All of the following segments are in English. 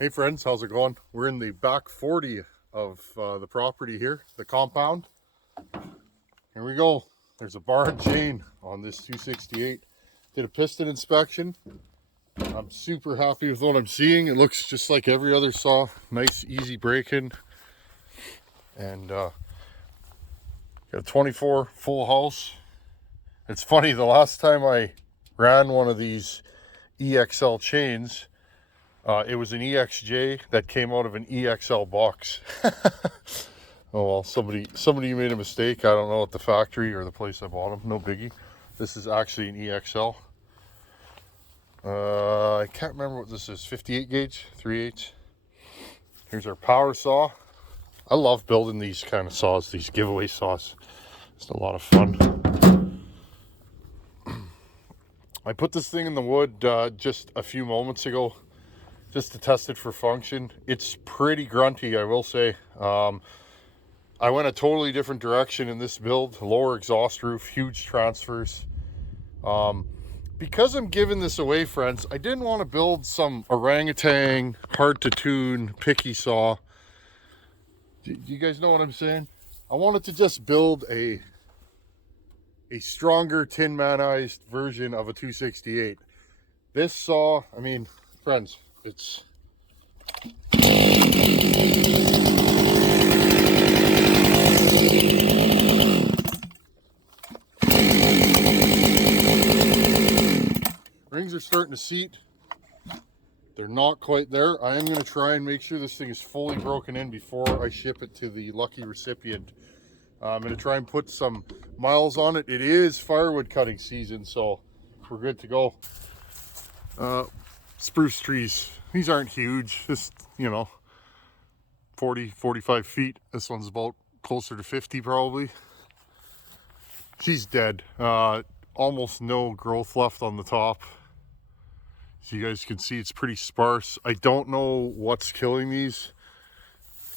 Hey friends, how's it going? We're in the back 40 of the property here, the compound. Here we go. There's a bar and chain on this 268. Did a piston inspection. I'm super happy with what I'm seeing. It looks just like every other saw. Nice, easy break-in. And got a 24 full house. It's funny, the last time I ran one of these EXL chains, it was an EXJ that came out of an EXL box. Oh well, somebody made a mistake. I don't know at the factory or the place I bought them. No biggie. This is actually an EXL. I can't remember what this is. 58 gauge, 3/8. Here's our power saw. I love building these kind of saws, these giveaway saws. It's a lot of fun. I put this thing in the wood just a few moments ago, just to test it for function. It's pretty grunty, I will say. I went a totally different direction in this build. Lower exhaust roof, huge transfers. Because I'm giving this away, friends, I didn't want to build some orangutan, hard to tune, picky saw. Do you guys know what I'm saying? I wanted to just build a stronger tin manized version of a 268. This saw, I mean, friends, it's rings are starting to seat. They're not quite there. I am going to try and make sure this thing is fully broken in before I ship it to the lucky recipient. I'm going to try and put some miles on it. It is firewood cutting season, so we're good to go. Spruce trees, these aren't huge, just 40-45 feet. This one's about closer to 50 probably. She's dead. Almost no growth left on the top. So you guys can see it's pretty sparse. I don't know what's killing these.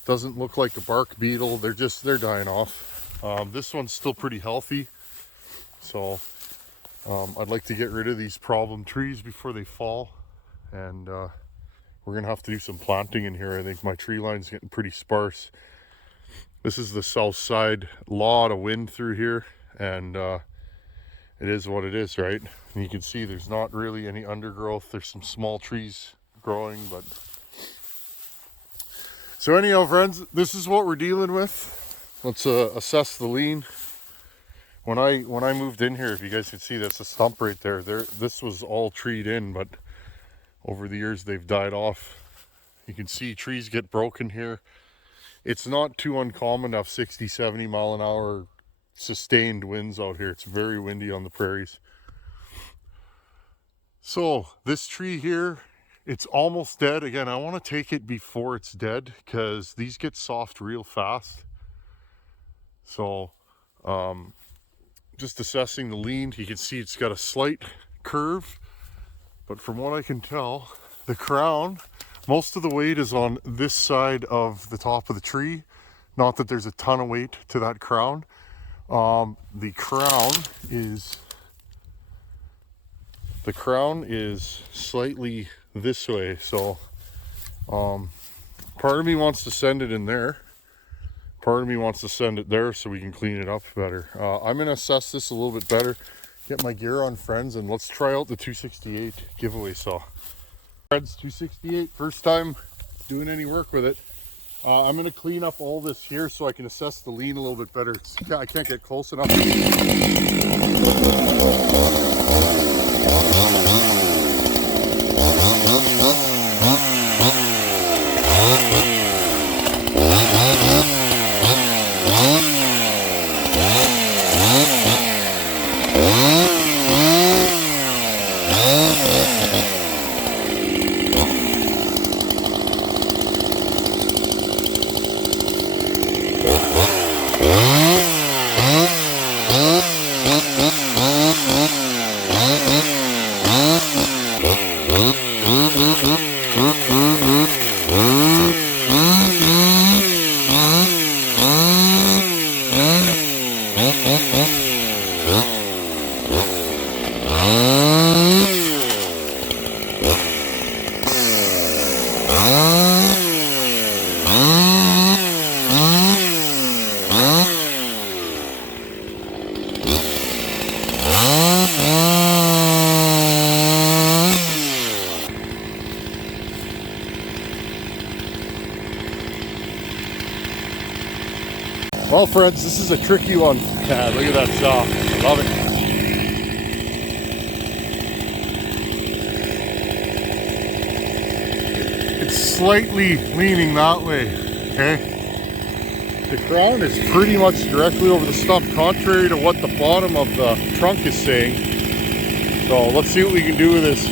Doesn't look like a bark beetle. They're dying off. This one's still pretty healthy, so I'd like to get rid of these problem trees before they fall. And we're gonna have to do some planting in here. I think my tree line's getting pretty sparse. This is the south side. A lot of wind through here, and it is what it is, right? And you can see there's not really any undergrowth. There's some small trees growing, but so anyhow, friends, this is what we're dealing with. Let's assess the lean. When I moved in here, if you guys can see, that's a stump right there. This was all treed in, but over the years they've died off. You can see trees get broken here. It's not too uncommon to have 60-70 mile an hour sustained winds out here. It's very windy on the prairies. So this tree here, it's almost dead. Again, I want to take it before it's dead because these get soft real fast. So just assessing the lean, you can see it's got a slight curve, but from what I can tell, the crown, most of the weight is on this side of the top of the tree. Not that there's a ton of weight to that crown. The crown is slightly this way, so part of me wants to send it in there. Part of me wants to send it there so we can clean it up better. I'm going to assess this a little bit better, get my gear on, friends, and let's try out the 268 giveaway saw. Friends, 268, first time doing any work with it. I'm going to clean up all this here so I can assess the lean a little bit better. I can't get close enough. Ah. Well, friends, this is a tricky one. Yeah, look at that saw. Love it. It's slightly leaning that way, okay? The crown is pretty much directly over the stump, contrary to what the bottom of the trunk is saying. So let's see what we can do with this.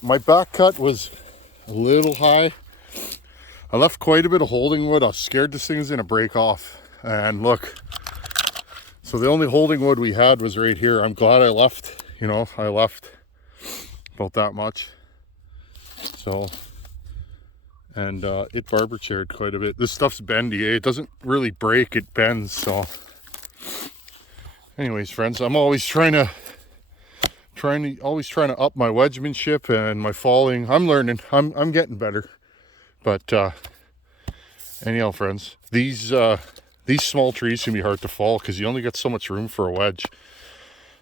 My back cut was a little high. I left quite a bit of holding wood. I was scared this thing was gonna break off. And look, so the only holding wood we had was right here. I'm glad I left, you know, I left about that much. So, and it barber chaired quite a bit. This stuff's bendy, eh? It doesn't really break, it bends. So anyways, friends, I'm always trying to up my wedgemanship and my falling. I'm learning. I'm getting better. But anyhow, friends, these small trees can be hard to fall because you only get so much room for a wedge.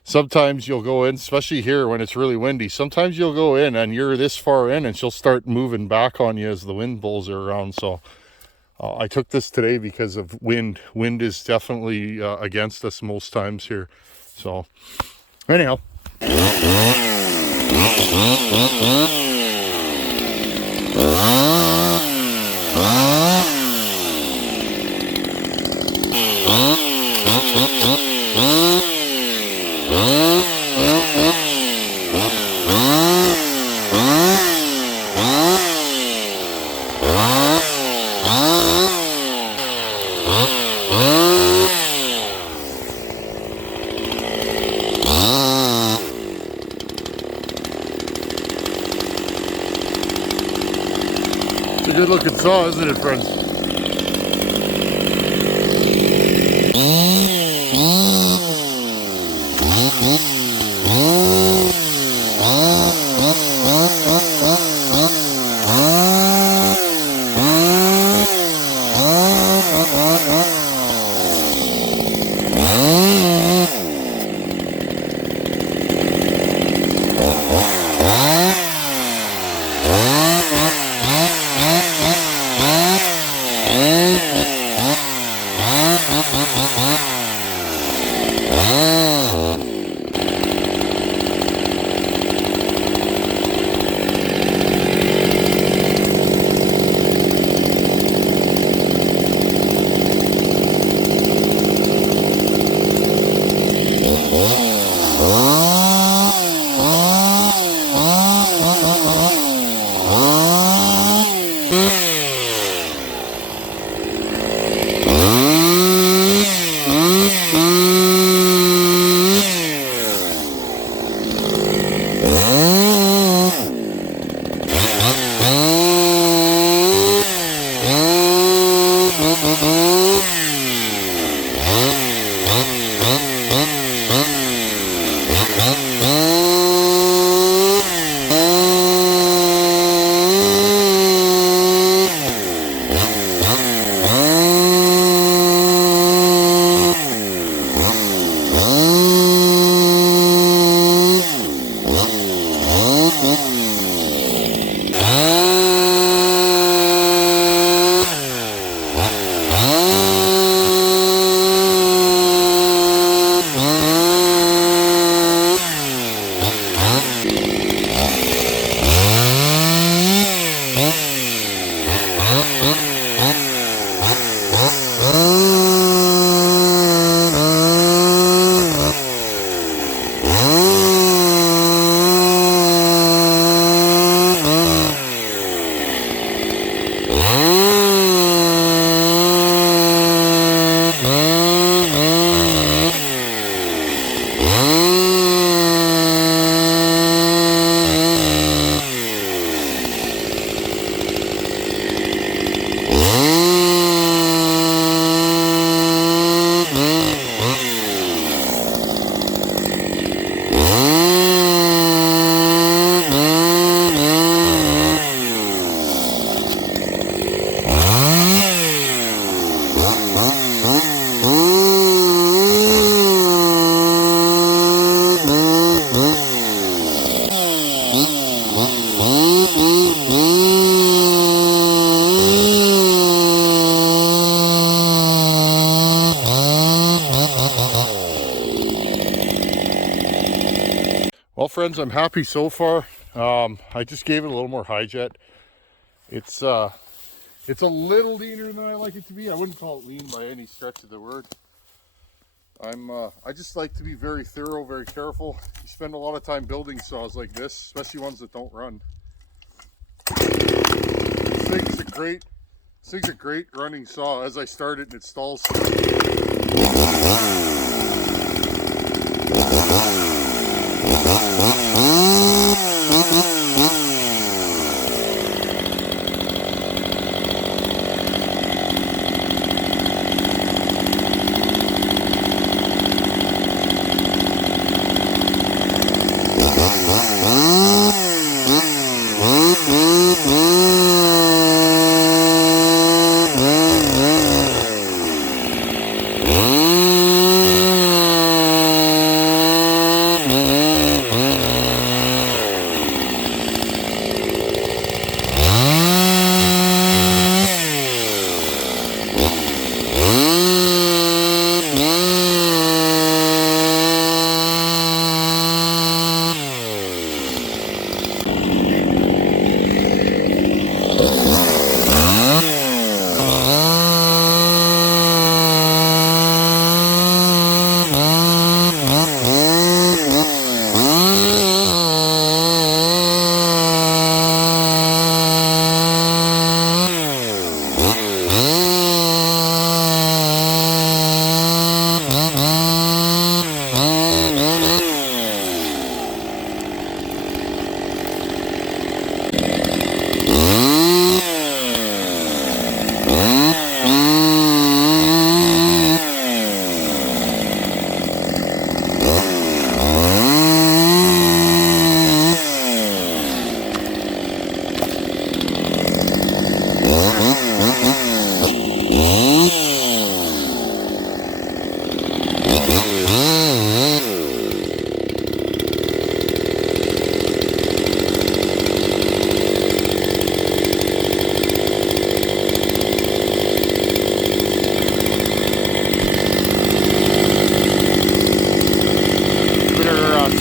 Sometimes you'll go in, especially here when it's really windy. Sometimes you'll go in and you're this far in and she'll start moving back on you as the wind blows her around. So I took this today because of wind. Wind is definitely against us most times here. So anyhow. It's a good looking saw, isn't it, friends? Well, friends, I'm happy so far. I just gave it a little more high jet. It's a little leaner than I like it to be. I wouldn't call it lean by any stretch of the word. I just like to be very thorough, very careful. You spend a lot of time building saws like this, especially ones that don't run. This thing's a great running saw. As I start it and it stalls.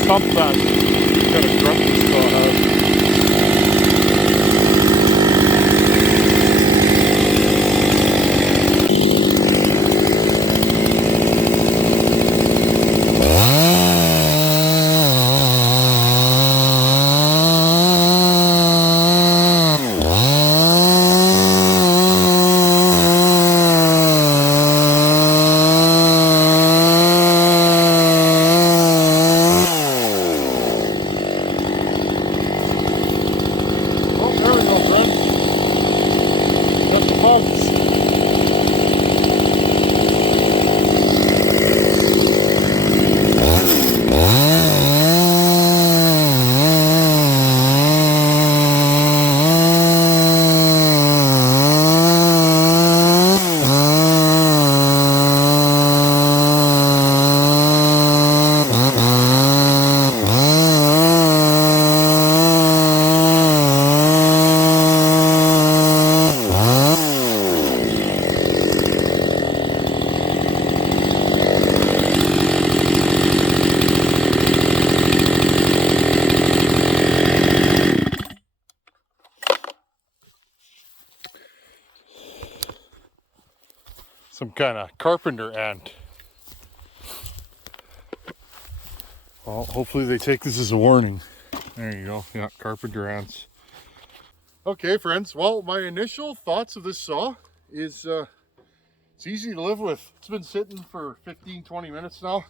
Stump that kind of grunt this saw has. Some kind of carpenter ant. Well, hopefully they take this as a warning. There you go. Yeah, carpenter ants. Okay, friends. Well, my initial thoughts of this saw is it's easy to live with. It's been sitting for 15-20 minutes now.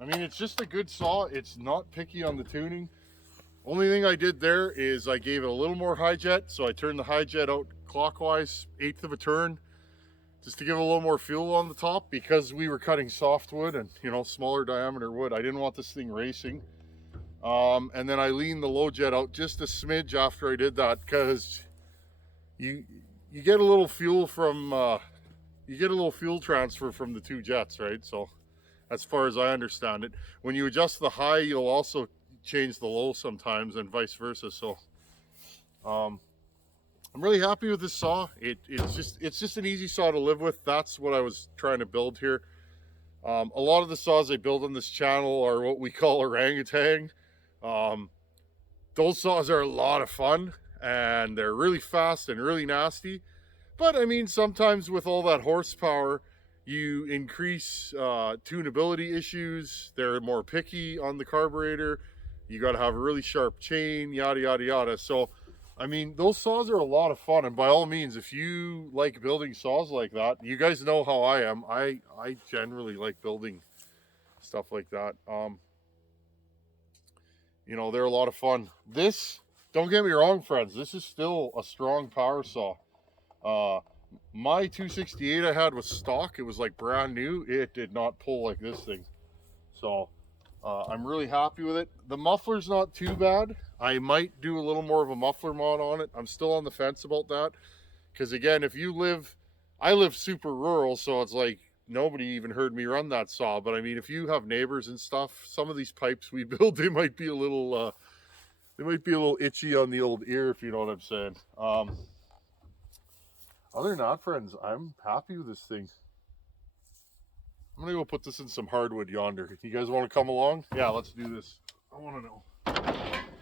I mean, it's just a good saw. It's not picky on the tuning. Only thing I did there is I gave it a little more high jet. So I turned the high jet out clockwise, 1/8 of a turn, just to give it a little more fuel on the top, because we were cutting softwood and, you know, smaller diameter wood. I didn't want this thing racing. And then I leaned the low jet out just a smidge after I did that, because you get a little fuel from you get a little fuel transfer from the two jets, right? So as far as I understand it. When you adjust the high, you'll also change the low sometimes, and vice versa. So I'm really happy with this saw. It's just an easy saw to live with. That's what I was trying to build here. A lot of the saws I build on this channel are what we call orangutan. Those saws are a lot of fun, and they're really fast and really nasty. But I mean, sometimes with all that horsepower, you increase tunability issues. They're more picky on the carburetor. You got to have a really sharp chain, yada, yada, yada. So, I mean, those saws are a lot of fun. And by all means, if you like building saws like that, you guys know how I am. I generally like building stuff like that. You know, they're a lot of fun. This, don't get me wrong, friends, this is still a strong power saw. My 268 I had was stock. It was like brand new. It did not pull like this thing. So I'm really happy with it. The muffler's not too bad. I might do a little more of a muffler mod on it. I'm still on the fence about that. Because again, if you live, I live super rural, so it's like nobody even heard me run that saw. But I mean, if you have neighbors and stuff, some of these pipes we build, they might be a little itchy on the old ear, if you know what I'm saying. Other than that, friends, I'm happy with this thing. I'm gonna go put this in some hardwood yonder. You guys want to come along? Yeah, let's do this. I want to know.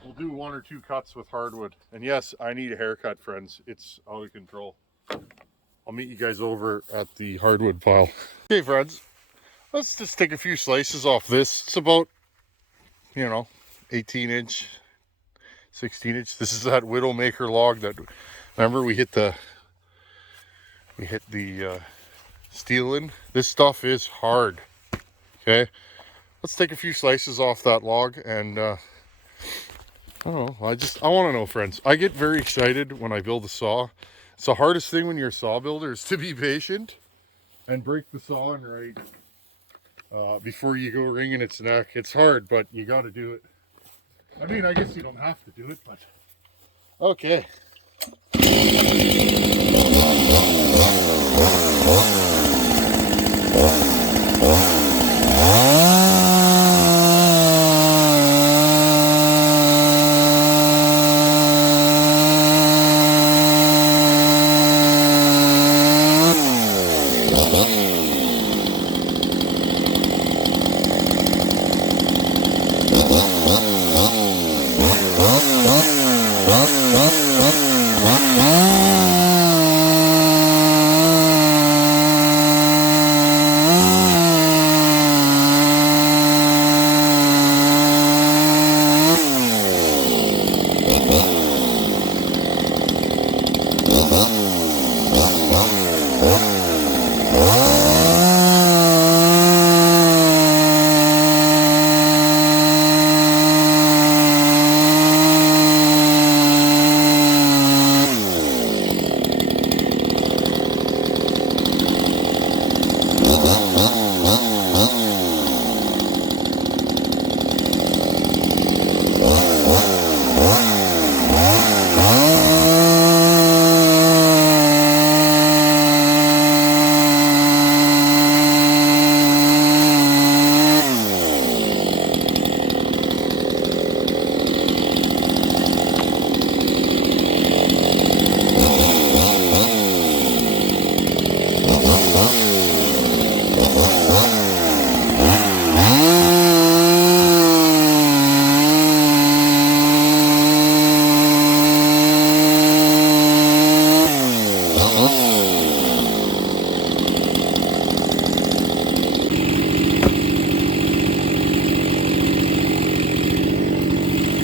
We'll do 1 or 2 cuts with hardwood. And yes, I need a haircut, friends. It's out of control. I'll meet you guys over at the hardwood pile. Okay, friends, let's just take a few slices off this. It's about, 18-inch, 16-inch. This is that Widowmaker log that, remember, we hit the steel in. This stuff is hard. Okay, let's take a few slices off that log, and I don't know, I want to know, friends. I get very excited when I build a saw. It's the hardest thing when you're a saw builder is to be patient and break the saw in right before you go wringing its neck. It's hard, but you got to do it. I mean, I guess you don't have to do it, but okay.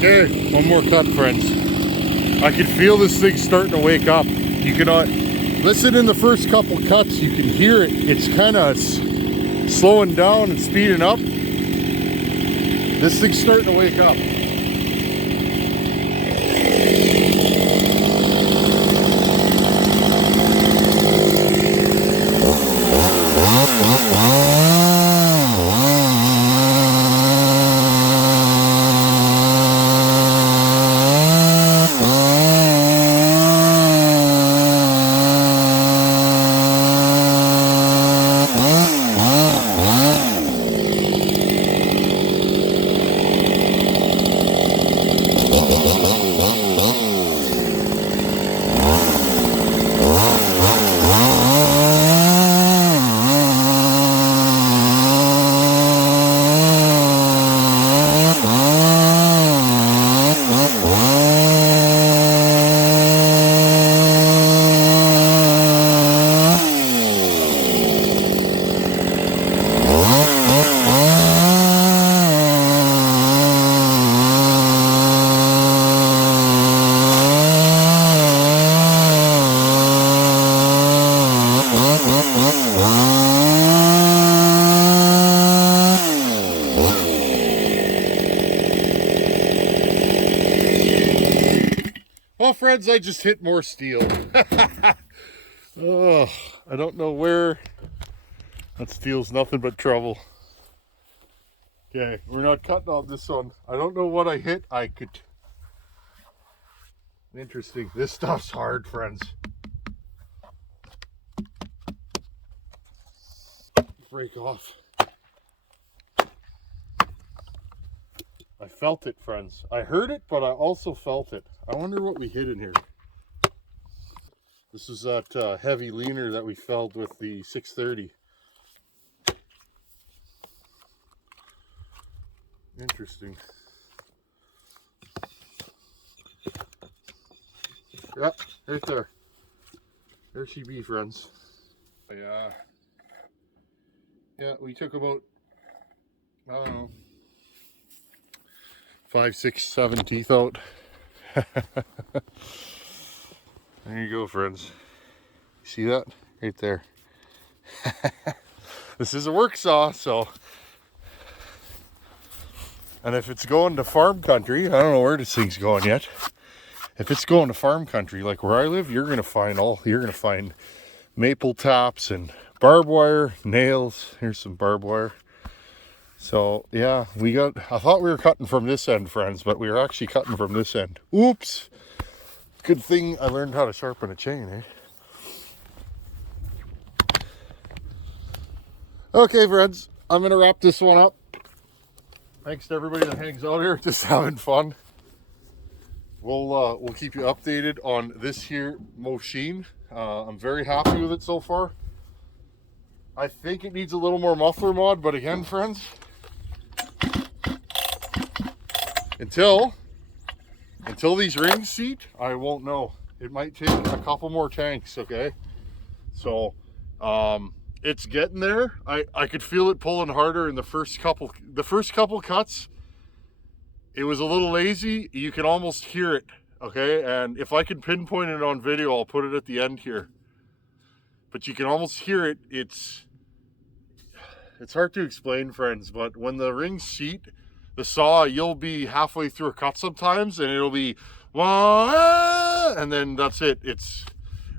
Okay, one more cut, friends. I can feel this thing starting to wake up. You cannot listen in the first couple cuts. You can hear it. It's kind of slowing down and speeding up. This thing's starting to wake up. Well, friends, I just hit more steel. Oh, I don't know where. That steel's nothing but trouble. Okay, we're not cutting on this one. I don't know what I hit. I could... Interesting. This stuff's hard, friends. Break off. I felt it, friends. I heard it, but I also felt it. I wonder what we hit in here. This is that heavy leaner that we felled with the 630. Interesting. Yeah, right there. There she be, friends. Yeah, we took about, I don't know, 5, 6, 7 teeth out. There you go, friends. See that? Right there. This is a work saw, so. And if it's going to farm country, I don't know where this thing's going yet. If it's going to farm country, like where I live, you're gonna find maple tops and barbed wire, nails. Here's some barbed wire. So yeah, I thought we were cutting from this end, friends, but we were actually cutting from this end. Oops. Good thing I learned how to sharpen a chain, eh? Okay, friends, I'm gonna wrap this one up. Thanks to everybody that hangs out here, just having fun. We'll keep you updated on this here machine. I'm very happy with it so far. I think it needs a little more muffler mod, but again, friends, until these rings seat, I won't know. It might take a couple more tanks, okay? So, it's getting there. I could feel it pulling harder in the first couple cuts. It was a little lazy. You can almost hear it, okay? And if I can pinpoint it on video, I'll put it at the end here. But you can almost hear it. It's hard to explain, friends, but when the rings seat, the saw, you'll be halfway through a cut sometimes, and it'll be, and then that's it. It's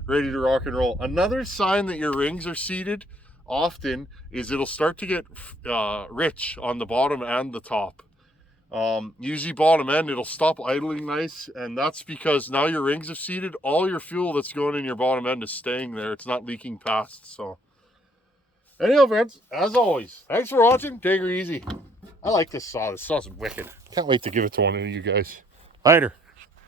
ready to rock and roll. Another sign that your rings are seated often is it'll start to get rich on the bottom and the top. Usually bottom end, it'll stop idling nice, and that's because now your rings have seated. All your fuel that's going in your bottom end is staying there. It's not leaking past. So anyhow, friends, as always, thanks for watching. Take her easy. I like this saw. This saw's wicked. Can't wait to give it to one of you guys. Later.